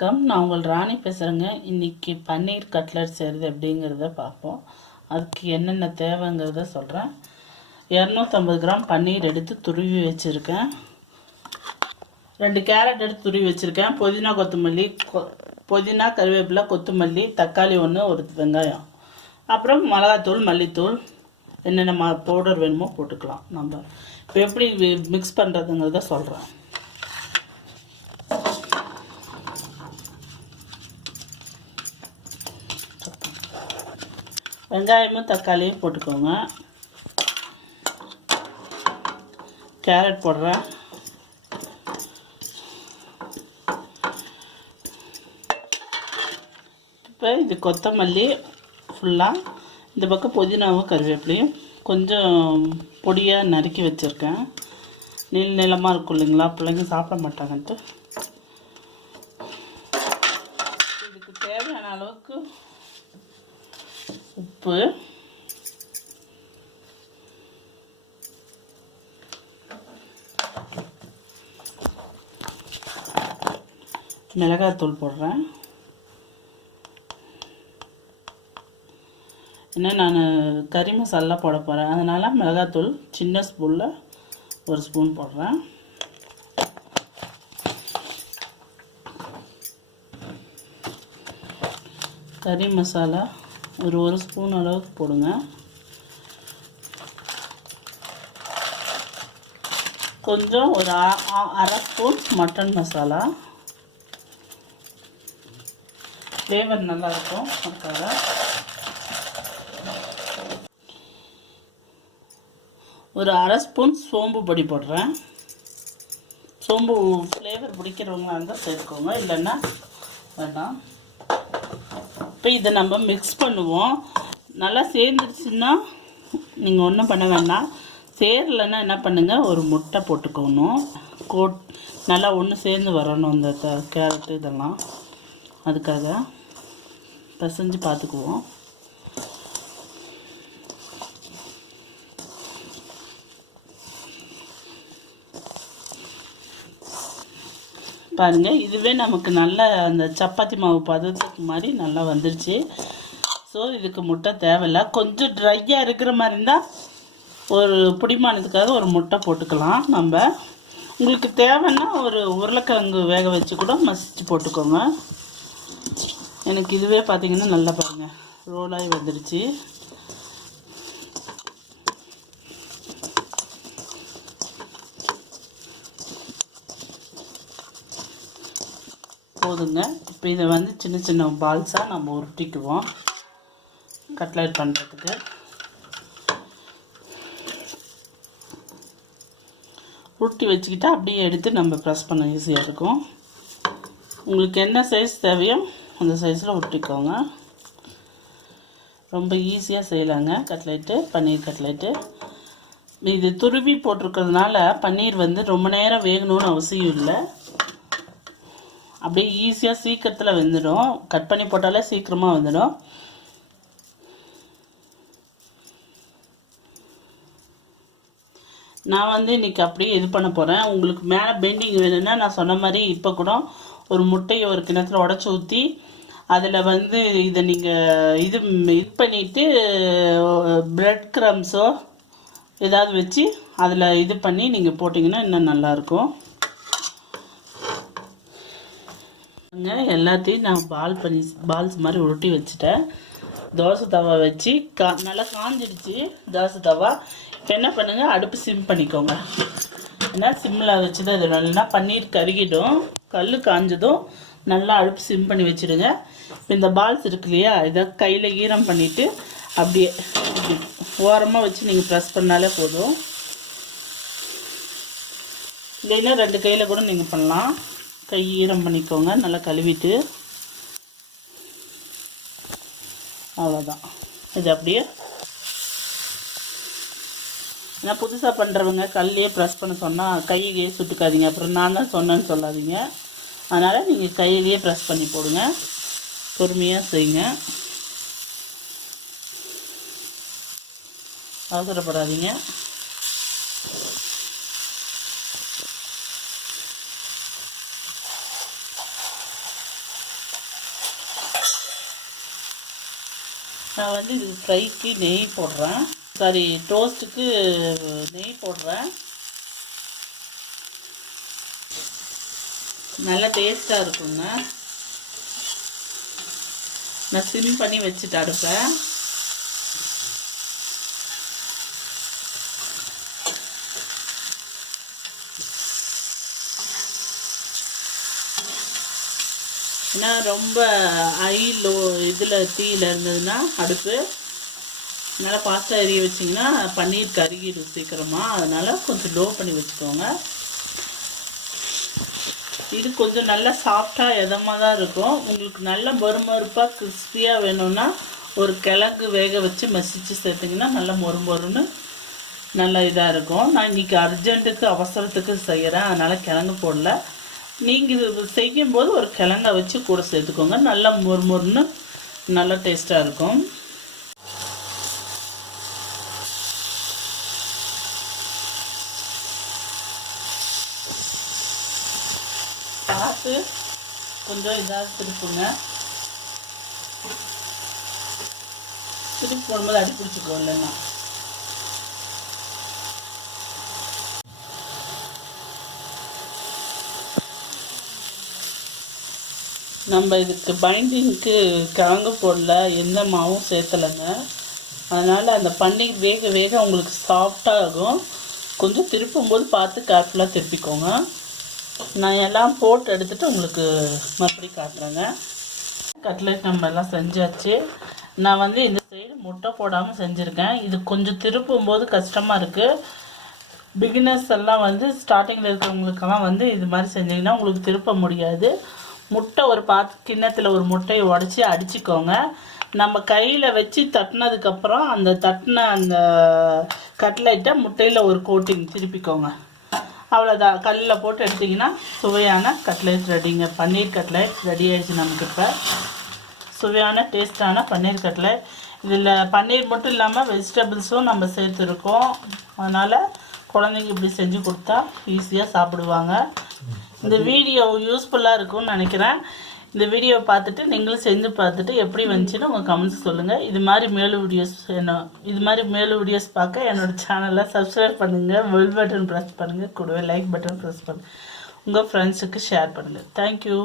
வணக்கம். நான் உங்கள் ராணி பேசுகிறேங்க. இன்றைக்கி பன்னீர் கட்லட் செய்கிறது எப்படிங்கிறத பார்ப்போம். அதுக்கு என்னென்ன தேவைங்கிறத சொல்கிறேன். 250 கிராம் பன்னீர் எடுத்து துருவி வச்சுருக்கேன். 2 கேரட் எடுத்து துருவி வச்சுருக்கேன். புதினா கொத்தமல்லி, புதினா கருவேப்பிலை, கொத்தமல்லி, தக்காளி 1, ஒரு வெங்காயம், அப்புறம் மிளகாத்தூள், மல்லித்தூள், என்னென்ன பவுடர் வேணுமோ போட்டுக்கலாம். நம்ம இப்போ எப்படி மிக்ஸ் பண்ணுறதுங்கிறத சொல்கிறேன். வெங்காயமும் தக்காளியும் போட்டுக்கோங்க. கேரட் போடுறேன். இப்போ இது கொத்தமல்லி ஃபுல்லாக, இந்த பக்கம் புதினாவும் கருவேப்பிலையும் கொஞ்சம் பொடியாக நறுக்கி வச்சுருக்கேன். நீளமாக இருக்கும் இல்லைங்களா, பிள்ளைங்க சாப்பிட மாட்டாங்கன்ட்டு. இதுக்கு தேவையான அளவுக்கு உப்பு, மிளகாத்தூள் போடுறேன். ஏன்னா நான் கறி மசாலா போட போகிறேன், அதனால் மிளகாத்தூள் சின்ன ஸ்பூனில் 1 ஸ்பூன் போடுறேன். கறி மசாலா ஒரு ஸ்பூன் அளவுக்கு போடுங்க. கொஞ்சம் ஒரு அரை ஸ்பூன் மட்டன் மசாலா, ஃப்ளேவர் நல்லாயிருக்கும் அதுக்காக. ஒரு அரை ஸ்பூன் சோம்பு பொடி போடுறேன். சோம்பு ஃப்ளேவர் பிடிக்கிறவங்க இருந்தால் சேர்த்துக்கோங்க, இல்லைன்னா வேண்டாம். இப்போ இதை நம்ம மிக்ஸ் பண்ணுவோம். நல்லா சேர்ந்துருச்சுன்னா நீங்கள் ஒன்றும் பண்ண வேண்டாம். சேரலைன்னா என்ன பண்ணுங்கள், ஒரு முட்டை போட்டுக்கணும். நல்லா ஒன்று சேர்ந்து வரணும் இந்த கேரட்டு இதெல்லாம். அதுக்காக பிசைஞ்சு பார்த்துக்குவோம். பாருங்கள், இதுவே நமக்கு நல்ல அந்த சப்பாத்தி மாவு பதத்துக்கு மாதிரி நல்லா வந்துருச்சு. ஸோ இதுக்கு முட்டை தேவையில்லை. கொஞ்சம் ட்ரையாக இருக்கிற மாதிரி இருந்தால் ஒரு பிடிமானதுக்காக ஒரு முட்டை போட்டுக்கலாம். நம்ம உங்களுக்கு தேவைன்னா ஒரு உருளைக்கிழங்கு வேக வச்சு கூட மசிச்சு போட்டுக்கோங்க. எனக்கு இதுவே பார்த்திங்கன்னா நல்லா பாருங்கள் ரோலாகி வந்துடுச்சு. போதுங்க. இப்போ இதை வந்து சின்ன சின்ன பால்ஸாக நம்ம உருட்டிக்குவோம் கட்லட் பண்ணுறதுக்கு. உருட்டி வச்சுக்கிட்டா அப்படியே எடுத்து நம்ம ப்ரெஸ் பண்ண ஈஸியாக இருக்கும். உங்களுக்கு என்ன சைஸ் தேவையோ அந்த சைஸில் உருட்டிக்கோங்க. ரொம்ப ஈஸியாக செய்யலாங்க கட்லெட்டு, பன்னீர் கட்லெட்டு. இது துருவி போட்டிருக்கிறதுனால பன்னீர் வந்து ரொம்ப நேரம் வேகணும்னு அவசியம் இல்லை. அப்படியே ஈஸியாக சீக்கிரத்தில் வெந்துடும். கட் பண்ணி போட்டாலே சீக்கிரமாக வந்துடும். நான் வந்து இன்றைக்கி அப்படியே இது பண்ண போகிறேன். உங்களுக்கு மேலே பெண்டிங் வேணும்னா நான் சொன்ன மாதிரி இப்போ கூட ஒரு முட்டையை ஒரு கிணத்துல உடச்சி ஊற்றி அதில் வந்து இதை நீங்கள் இது பண்ணிவிட்டு ப்ரெட் க்ரம்ஸோ ஏதாவது வச்சு அதில் இது பண்ணி நீங்கள் போட்டிங்கன்னா இன்னும் நல்லாயிருக்கும். எல்லாத்தையும் நான் பால்ஸ் மாதிரி உருட்டி வச்சுட்டேன். தோசை தவா வச்சு நல்லா காஞ்சிடுச்சு தோசை தவா. இப்போ என்ன பண்ணுங்கள், அடுப்பு சிம் பண்ணிக்கோங்க. ஏன்னா சிம்மில் வச்சு தான் இது நல்லா பன்னீர் கருகிடும். கல் காஞ்சதும் நல்லா அடுப்பு சிம் பண்ணி வச்சுடுங்க. இப்போ இந்த பால்ஸ் இருக்கு இல்லையா, இதை கையில் ஈரம் பண்ணிவிட்டு அப்படியே ஓரமாக வச்சு நீங்கள் ப்ரெஸ் பண்ணாலே போதும். இல்லைன்னா 2 கையில் கூட நீங்கள் பண்ணலாம். கை ஈரம் பண்ணிக்கோங்க, நல்லா கழுவிட்டு. அவ்வளோதான். இது அப்படியே ஏன்னா புதுசாக பண்ணுறவங்க கல்லையே ப்ரெஸ் பண்ண சொன்னால் கையிலேயே சுட்டுக்காதீங்க, அப்புறம் நான் தான் சொன்னேன்னு சொல்லாதீங்க. அதனால் நீங்கள் கையிலேயே ப்ரெஸ் பண்ணி போடுங்க, பொறுமையாக செய்யுங்க, அவசரப்படாதீங்க. நான் வந்து இது ஃப்ரைக்கு நெய் போடுறேன், சாரி டோஸ்ட்டுக்கு நெய் போடுறேன். நல்லா டேஸ்ட்டாக இருக்குங்க. நான் சிம் பண்ணி வச்சுட்டு அடுப்பேன். ஏன்னா ரொம்ப லோ இதில் தீயில் இருந்ததுன்னா அடுப்பு நல்லா ஃபாஸ்ட்டாக எரிய வச்சிங்கன்னா பன்னீர் கருகிடும் சீக்கிரமாக. அதனால் கொஞ்சம் லோ பண்ணி வச்சுக்கோங்க. இது கொஞ்சம் நல்லா சாஃப்டாக இதமாக தான் இருக்கும். உங்களுக்கு நல்ல மொறுமொறுப்பாக கிறிஸ்பியாக வேணும்னா ஒரு கிழங்கு வேக வச்சு மசிச்சு சேர்த்திங்கன்னா நல்லா மொறுமொறுன்னு நல்லா இதாக இருக்கும். நான் இன்றைக்கி அர்ஜென்ட்டுக்கு அவசரத்துக்கு செய்கிறேன், அதனால் கிழங்கு போடல. நீங்கள் இது செய்யும்போது ஒரு கிழங்கை வச்சு கூட சேர்த்துக்கோங்க, நல்லா மொறுமொறுன்னு நல்லா டேஸ்ட்டாக இருக்கும். பார்த்து கொஞ்சம் இதாக திருப்புங்க. திருப்பி போடும்போது அடி பிடிச்சிக்குவோம் இல்லைன்னா. நம்ம இதுக்கு பைண்டிங்க்கு கிழங்கு போடல, எந்த மாவும் சேர்த்தலைங்க. அதனால் அந்த பன்னீர் வேக வேக உங்களுக்கு சாஃப்டாக ஆகும். கொஞ்சம் திருப்பும்போது பார்த்து கேர்ஃபுல்லாக திருப்பிக்கோங்க. நான் எல்லாம் போட்டு எடுத்துகிட்டு உங்களுக்கு மறுபடி காட்டுறேங்க. கட்லெட் நம்ம எல்லாம் செஞ்சாச்சு. நான் வந்து இந்த சைடு முட்டை போடாமல் செஞ்சுருக்கேன். இது கொஞ்சம் திருப்பும்போது கஷ்டமாக இருக்குது. பிகினர்ஸ் எல்லாம் வந்து ஸ்டார்டிங்கில் இருக்கிறவங்களுக்கெல்லாம் வந்து இது மாதிரி செஞ்சிங்கன்னா உங்களுக்கு திருப்ப முடியாது. முட்டை ஒரு கிண்ணத்தில் ஒரு முட்டையை உடச்சி அடிச்சுக்கோங்க. நம்ம கையில் வச்சு தட்டினதுக்கப்புறம் அந்த தட்டின அந்த கட்லெட்டை முட்டையில் ஒரு கோட்டிங் திருப்பிக்கோங்க. அவ்வளோதான். கல்லில் போட்டு எடுத்திங்கன்னா சுவையான கட்லெட் ரெடிங்க. பன்னீர் கட்லெட் ரெடி ஆகிடுச்சு நமக்கு. இப்போ சுவையான டேஸ்டான பன்னீர் கட்லெட். இதில் பன்னீர் மட்டும் இல்லாமல் வெஜிடபிள்ஸும் நம்ம சேர்த்துருக்கோம். அதனால் குழந்தைங்க இப்படி செஞ்சு கொடுத்தா ஈஸியாக சாப்பிடுவாங்க. இந்த வீடியோ யூஸ்ஃபுல்லாக இருக்கும்னு நினைக்கிறேன். இந்த வீடியோவை பார்த்துட்டு நீங்களும் செஞ்சு பார்த்துட்டு எப்படி வந்துச்சுன்னு உங்கள் கமெண்ட்ஸ் சொல்லுங்கள். இது மாதிரி மேலும் வீடியோஸ் பார்க்க என்னோடய சேனலை சப்ஸ்கிரைப் பண்ணுங்கள், பெல் பட்டன் ப்ரெஸ் பண்ணுங்கள், கூடவே லைக் பட்டன் ப்ரெஸ் பண்ணுங்கள், உங்கள் ஃப்ரெண்ட்ஸுக்கு ஷேர் பண்ணுங்கள். தேங்க்யூ.